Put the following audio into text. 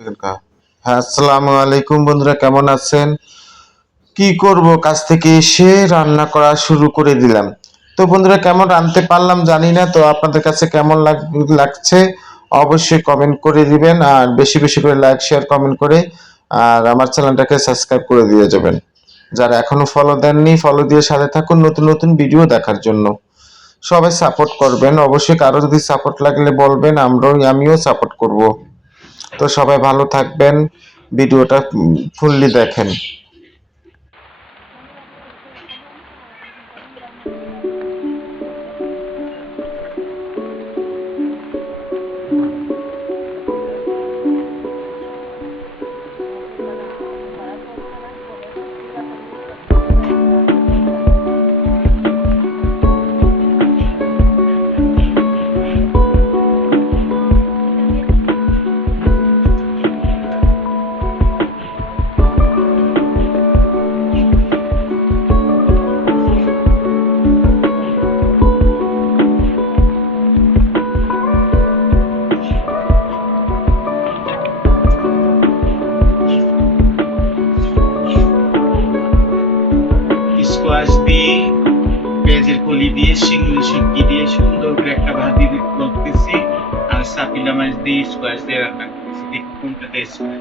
হ্যাঁ, আসসালামু আলাইকুম বন্ধুরা, কেমন আছেন? কি করব, কাজ থেকে এসে রান্না করা শুরু করে দিলাম। তো বন্ধুরা, কেমন রাঁধতে পারলাম জানি না, তো আপনাদের কাছে কেমন লাগছে অবশ্যই কমেন্ট করে দিবেন, আর বেশি বেশি করে লাইক শেয়ার কমেন্ট করে আর আমার চ্যানেলটাকে সাবস্ক্রাইব করে দিয়ে যাবেন। যারা এখনো ফলো দেননি, ফলো দিয়ে সাথে থাকুন নতুন নতুন ভিডিও দেখার জন্য। সবাই সাপোর্ট করবেন অবশ্যই, কারো যদি সাপোর্ট লাগলে বলবেন, আমিও সাপোর্ট করব। তো সবাই ভালো থাকবেন, ভিডিওটা ফুললি দেখেন। স্কোয়াশ দিয়ে, পেঁয়াজের কলি দিয়ে, শিঙুলি শুটকি দিয়ে সুন্দর করে একটা ভাজি করতেছি, আর সাপিলা মাছ দিয়ে স্কোয়াশ দিয়ে রান্না করতেছি। দেখি কোনটা টেস্ট হয়।